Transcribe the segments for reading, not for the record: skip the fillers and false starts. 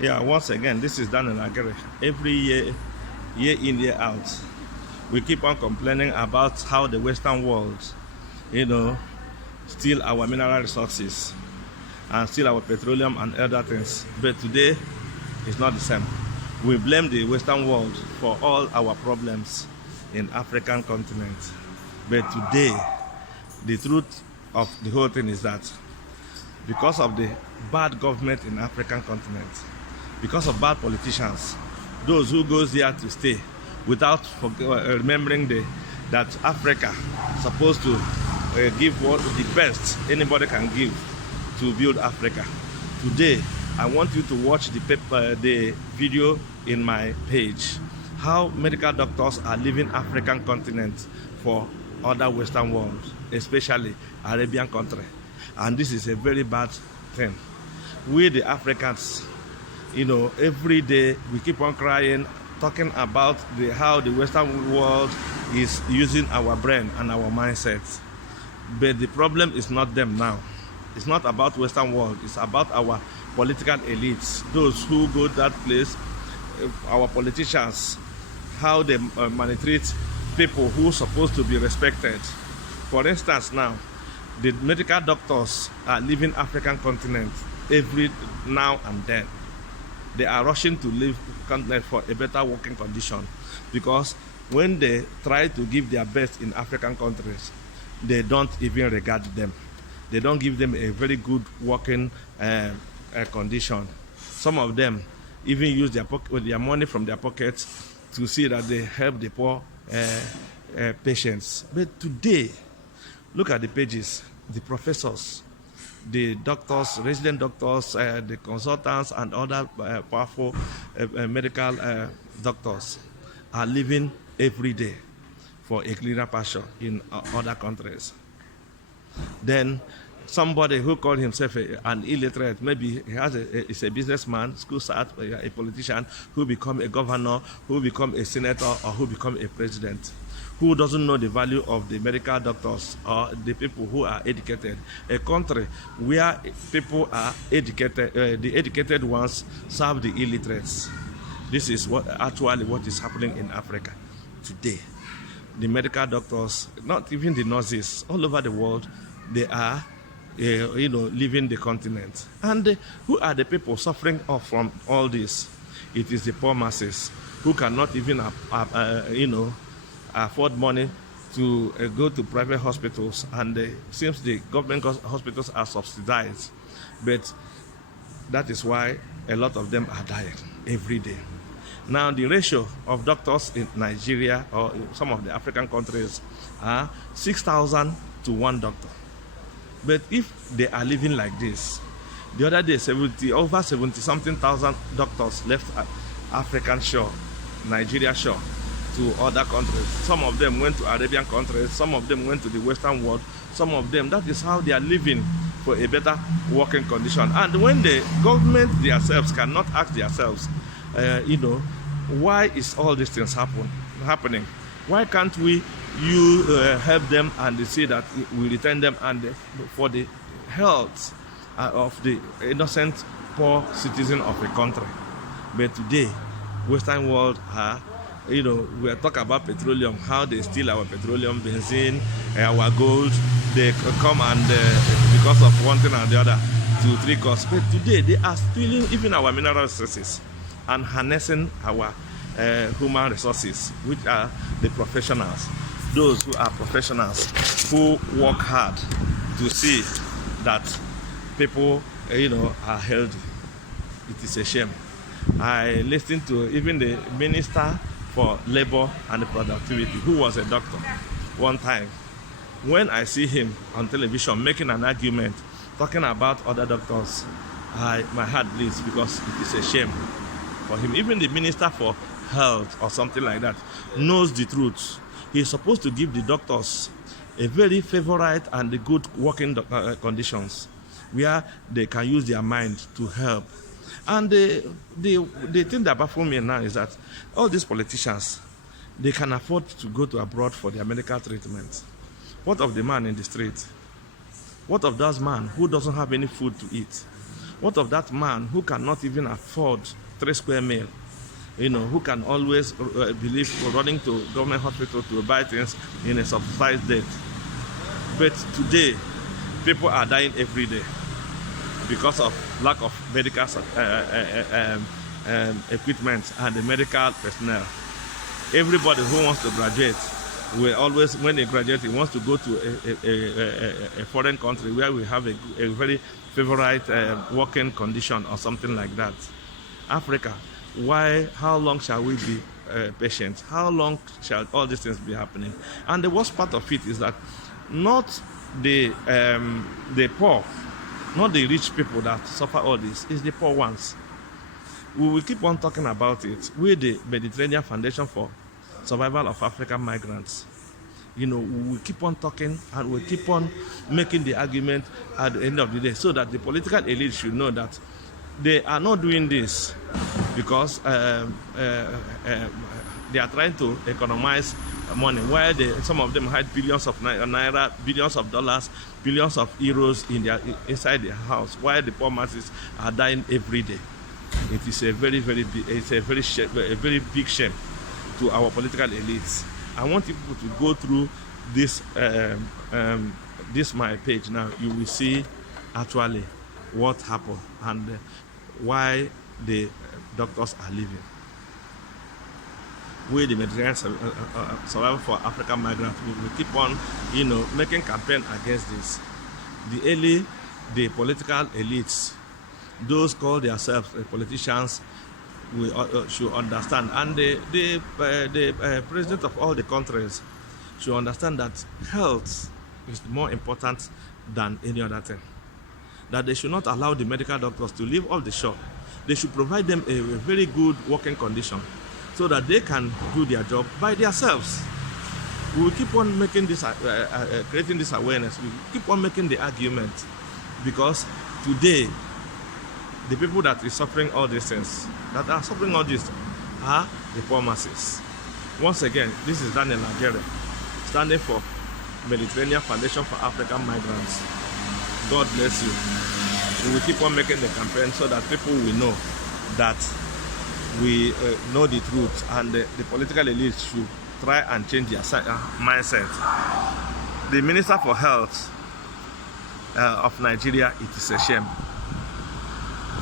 Yeah, once again, this is Daniel Agere. Every year, year in, year out, we keep on complaining about how the Western world, you know, steal our mineral resources and steal our petroleum and other things. But today, it's not the same. We blame the Western world for all our problems in African continent. But today, the truth of the whole thing is that because of the bad government in African continent, because of bad politicians, those who goes there to stay without remembering that Africa is supposed to give what the best anybody can give to build Africa. Today, I want you to watch the video in my page, how medical doctors are leaving African continent for other Western world, especially Arabian country. And this is a very bad thing. We the Africans, every day we keep on crying, talking about how the Western world is using our brain and our mindsets. But the problem is not them now. It's not about Western world. It's about our political elites, those who go that place, our politicians, how they maltreat people who are supposed to be respected. For instance, now, the medical doctors are leaving African continent every now and then. They are rushing to leave continent for a better working condition, because when they try to give their best in African countries, they don't even regard them. They don't give them a very good working condition. Some of them even use their money from their pockets to see that they help the poor patients. But today, look at the pages, the professors, the doctors, resident doctors, the consultants, and other powerful medical doctors are living every day for a cleaner pasture in other countries. Then somebody who called himself an illiterate, maybe he is a businessman, school start, a politician, who become a governor, who become a senator, or who become a president, who doesn't know the value of the medical doctors or the people who are educated. A country where people are educated, the educated ones serve the illiterates. This is what is happening in Africa today. The medical doctors, not even the nurses, all over the world, they are leaving the continent. And who are the people suffering from all this? It is the poor masses who cannot even afford money to go to private hospitals, and since the government hospitals are subsidized, but that is why a lot of them are dying every day. Now, the ratio of doctors in Nigeria or in some of the African countries are 6,000 to 1 doctor. But if they are living like this, the other day, over 70-something thousand doctors left African shore, Nigeria shore, to other countries. Some of them went to Arabian countries, some of them went to the Western world, some of them, that is how they are living for a better working condition. And when the government themselves cannot ask themselves, why is all these things happening? Why can't we help them and see that we return them and for the health of the innocent poor citizen of a country? But today, Western world we are talking about petroleum, how they steal our petroleum, benzene, our gold. They come and because of one thing and the other to trick us. But today they are stealing even our mineral resources and harnessing our human resources, which are the professionals. Those who are professionals, who work hard to see that people, are healthy. It is a shame. I listened to even the Minister for Labor and Productivity, who was a doctor, one time. When I see him on television making an argument, talking about other doctors, my heart bleeds, because it is a shame for him. Even the Minister for Health or something like that knows the truth. He is supposed to give the doctors a very favorite and good working conditions where they can use their mind to help. And the thing that baffles me now is that all these politicians, they can afford to go to abroad for their medical treatment. What of the man in the street? What of that man who doesn't have any food to eat? What of that man who cannot even afford 3 square meal? Who can always believe running to government hospital to buy things in a subsidized debt. But today, people are dying every day because of lack of medical equipment and the medical personnel. Everybody who wants to graduate will always, when they graduate, he wants to go to a foreign country where we have a very favorite working condition or something like that. Africa, how long shall we be patient? How long shall all these things be happening? And the worst part of it is that not the poor, not the rich people that suffer all this, it's the poor ones. We will keep on talking about it. We're the Mediterranean Foundation for Survival of African Migrants. We will keep on talking and we'll keep on making the argument at the end of the day so that the political elite should know that they are not doing this because they are trying to economize money, while some of them hide billions of naira, billions of dollars, billions of euros inside their house, while the poor masses are dying every day. It is a very big shame to our political elites. I want people to go through this my page now. You will see actually what happened and why the doctors are leaving. We, the Mediterranean Survival for African Migrants, we will keep on, making campaign against this. The political elites, those call themselves politicians, we should understand, and the president of all the countries should understand that health is more important than any other thing. That they should not allow the medical doctors to live off the shore. They should provide them a very good working condition so that they can do their job by themselves. We will keep on making this, creating this awareness. We will keep on making the argument, because today, the people that is suffering all these things, that are suffering all this, are the poor masses. Once again, this is Daniel Agere, standing for Mediterranean Foundation for African Migrants. God bless you. We will keep on making the campaign so that people will know that we know the truth, and the political elite should try and change their mindset. The Minister for Health of Nigeria, it is a shame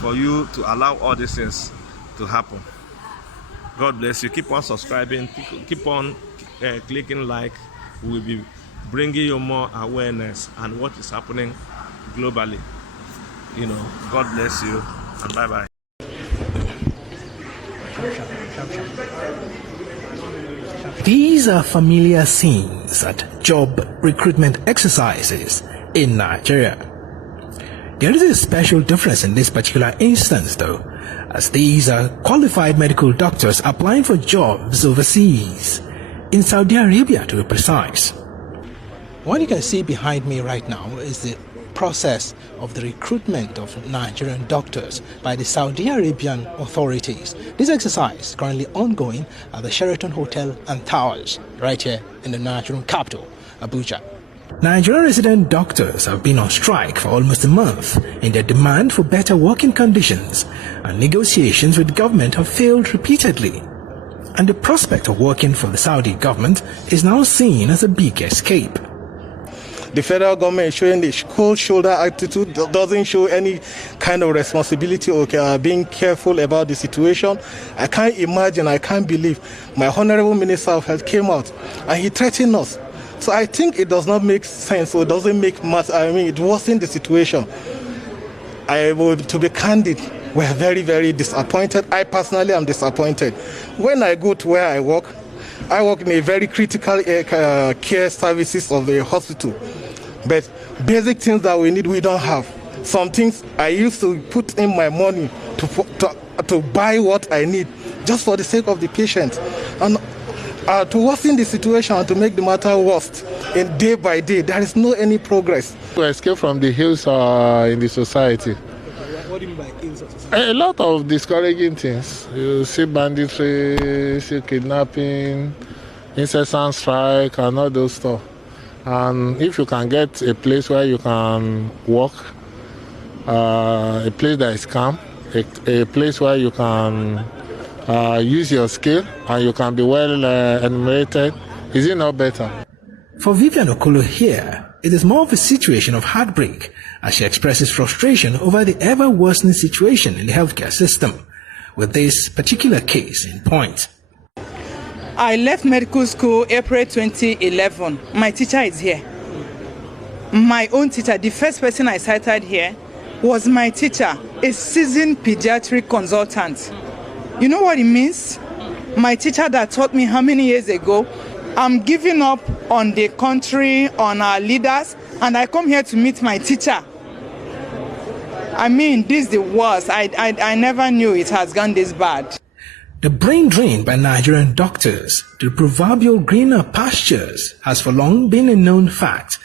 for you to allow all these things to happen. God bless you. Keep on subscribing, keep on clicking like. We will be bringing you more awareness and what is happening globally. God bless you, and bye-bye. These are familiar scenes at job recruitment exercises in Nigeria. There is a special difference in this particular instance, though, as these are qualified medical doctors applying for jobs overseas, in Saudi Arabia to be precise. What you can see behind me right now is the process of the recruitment of Nigerian doctors by the Saudi Arabian authorities. This exercise is currently ongoing at the Sheraton Hotel and Towers, right here in the Nigerian capital, Abuja. Nigerian resident doctors have been on strike for almost a month in their demand for better working conditions, and negotiations with the government have failed repeatedly. And the prospect of working for the Saudi government is now seen as a big escape. The federal government is showing the cold shoulder attitude, doesn't show any kind of responsibility or being careful about the situation. I can't imagine, I can't believe my Honorable Minister of Health came out and he threatened us. So I think it does not make sense, or doesn't make much. It worsened the situation. To be candid, we're very, very disappointed. I personally am disappointed. When I go to where I work in a very critical care services of the hospital. But basic things that we need, we don't have. Some things I used to put in my money to buy what I need, just for the sake of the patient. And to worsen the situation and to make the matter worse in day by day, there is no any progress. To escape from the hills in the society. What do you mean by hills of society? A lot of discouraging things. You see banditry, see kidnapping, incessant strike, and all those stuff. And if you can get a place where you can work, a place that is calm, a place where you can use your skill and you can be well enumerated. Is it not better? For Vivian Okolo here, it is more of a situation of heartbreak as she expresses frustration over the ever-worsening situation in the healthcare system, with this particular case in point. I left medical school April 2011. My teacher is here. My own teacher, the first person I cited here, was my teacher, a seasoned pediatric consultant. You know what it means? My teacher that taught me how many years ago, I'm giving up on the country, on our leaders, and I come here to meet my teacher. I mean, this is the worst. I never knew it has gone this bad. The brain drain by Nigerian doctors to the proverbial greener pastures has for long been a known fact,